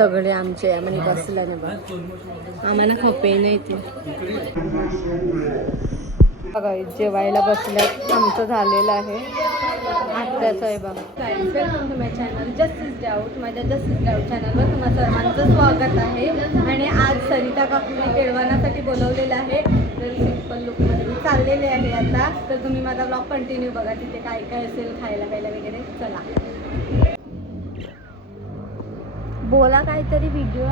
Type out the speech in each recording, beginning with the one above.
सगळे आमचे आम्हाला बसला नाही बघ आम्हाला खपे नाही ते बघा जेवायला बसल्यात आमचं झालेलं आहे आत्याचं आहे बघा welcome to my channel justice doubt माझ्या जस्टिस डाऊट चॅनलवर तुम्हा सर्वांचं स्वागत आहे आणि आज सरिता काकूने केळवणासाठी बोलवलेलं आहे तर सिम्पल लुकमध्ये मी चाललेले आहे आता तर तुम्ही माझा ब्लॉग कंटिन्यू बघा तिथे काय काय असेल खायला प्यायला वगैरे चला बोला काहीतरी व्हिडिओ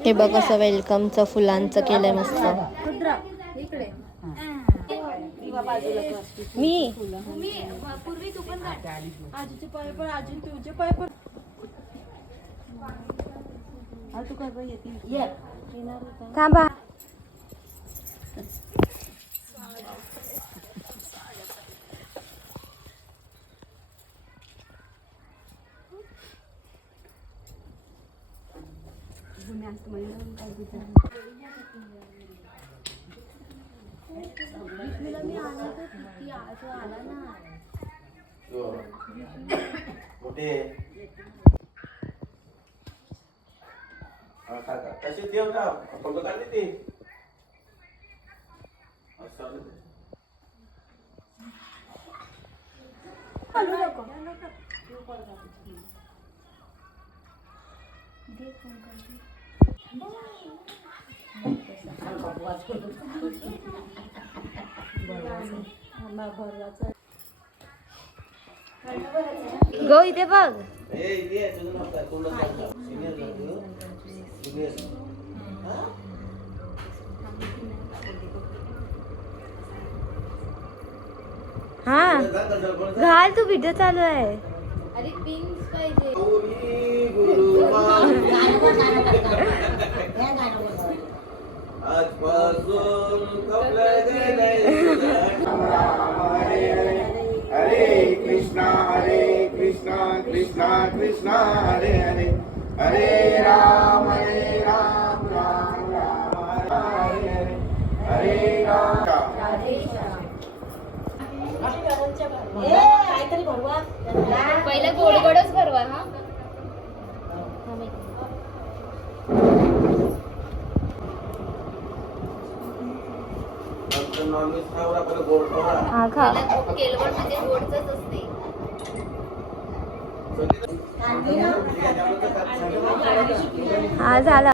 हे बघ असं वेलकमचं फुलांचं केलंय मस्त इकडे मी पूर्वी तू पण आजीचे पाय पण आजी तुझे पाय पण तू काय येते थांबा मी आला तर किती आला ना कशी देव का फोटो काढले ते गो इथे बघ हा घाल तू व्हिडिओ चालू आहे अरे पिंक पाहिजे हरे कृष्णा कृष्णा कृष्णा हरे हरे हरे राम राम राम हरे हरे हरे राम पहिला गोड गोडच भरवा हा हा झाला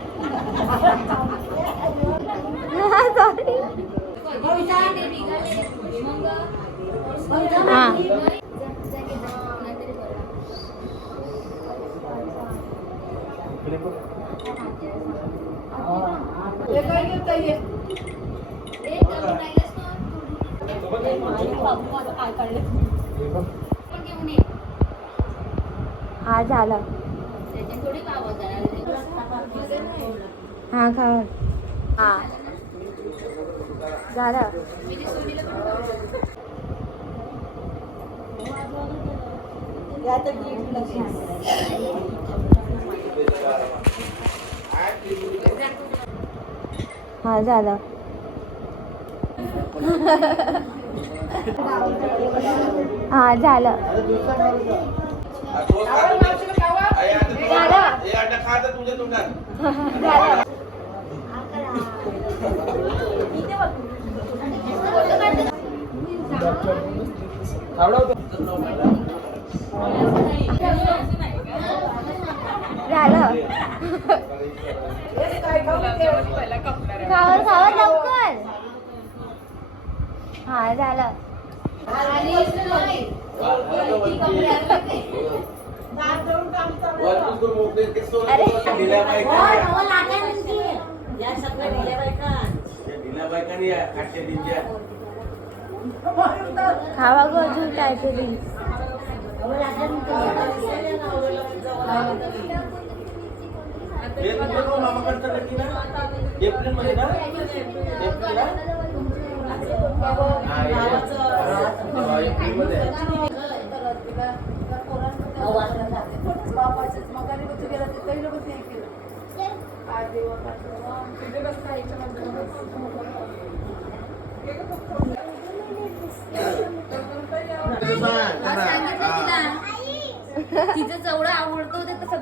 हा झाला हा खा हा झाला हा झाला हा झालं खावर खावर लवकर हा झालं खावा गो अजून काहीतरी तिचं जेवढं आवडतं ते तसं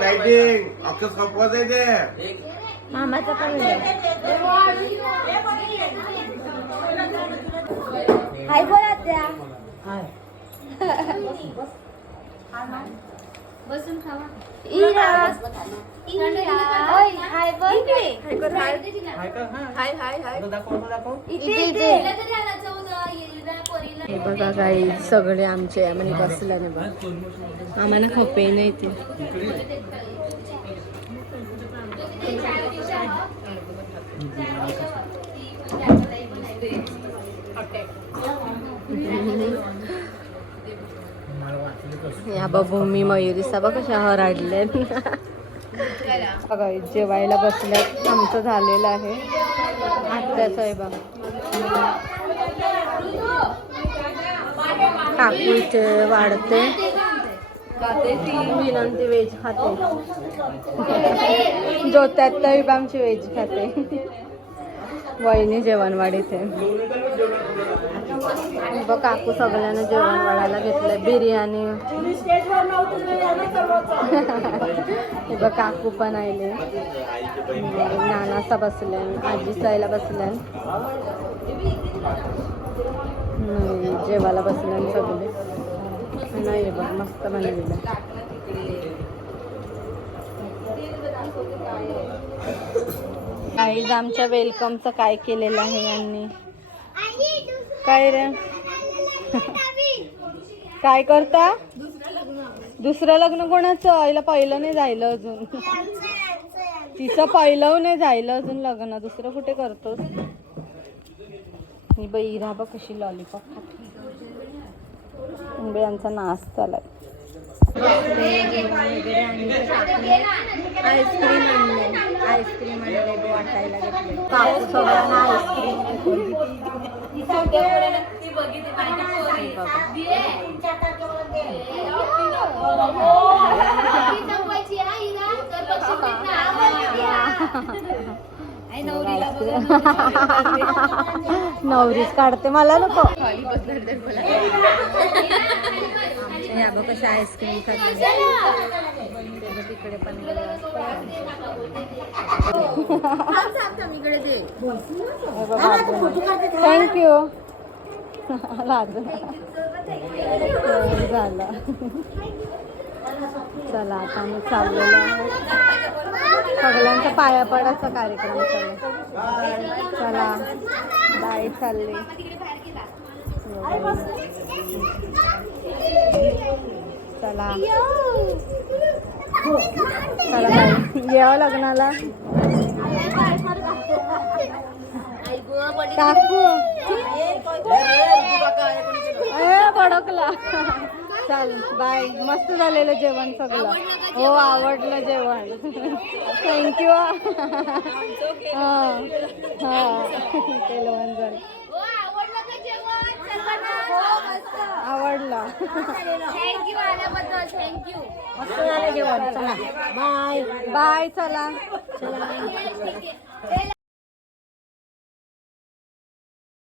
डायटिंग अख्खं संपवायचं आहे ते. मामाचा पण हाय बोला त्या बसून खावा. हे बघा काही सगळे आमचे आम्हाला बसल्याने बघ आम्हाला खोपे नाही ते. या भूमी मयुरी सभा कशा हराडल्या बघा जेवायला बसल्यात. आमचं झालेलं आहे आत्याचं आहे बघा. काकू इथे वाढते विनंती व्हेज खाते. ज्योत्यात तरी आमची व्हेज खाते. वहिनी जेवण वाढीते बघ. काकू सगळ्यांना जेवण वाढायला घेतलंय. बिर्याणी बघ. काकू पण आले. नानासा बसल्या. आजी साईला बसल्या. जेवायला बसल्या सगळे. नाही बघ मस्त बनलेलं. काहीच आमच्या वेलकमचं काय केलेलं आहे यांनी. काय रे काय करता? दुसरं लग्न कोणाचं? आईला पहिलं नाही जायलं अजून. तिचं पहिलं नाही जायलं अजून लग्न. दुसरं कुठे करतोस? ही बाई इरा बघ कशी लॉलीपॉप खाते. यांचा नाच चालाय. आईस्क्रीम आणले. आईस्क्रीम आणले वाटायला घेतले. काकू सगळ्यांना आईस्क्रीम. नवरीच काढते मला नको. या बघ कशा आईस्क्रीम खाते. तिकडे पण थँक्यू. झालं. चला आता आम्ही चाललेलो आहे. सगळ्यांचा पाया पडायचा कार्यक्रम चालू. चला बाय. चालले चला. चला बाय. येवा लग्नाला. काकू पडकला. चाल बाय. मस्त झालेलं जेवण सगळं. हो आवडलं जेवण. थँक्यू. हां केलं झालं. आवडलं. मस्त झालं जेवण. चला बाय बाय. चला चला.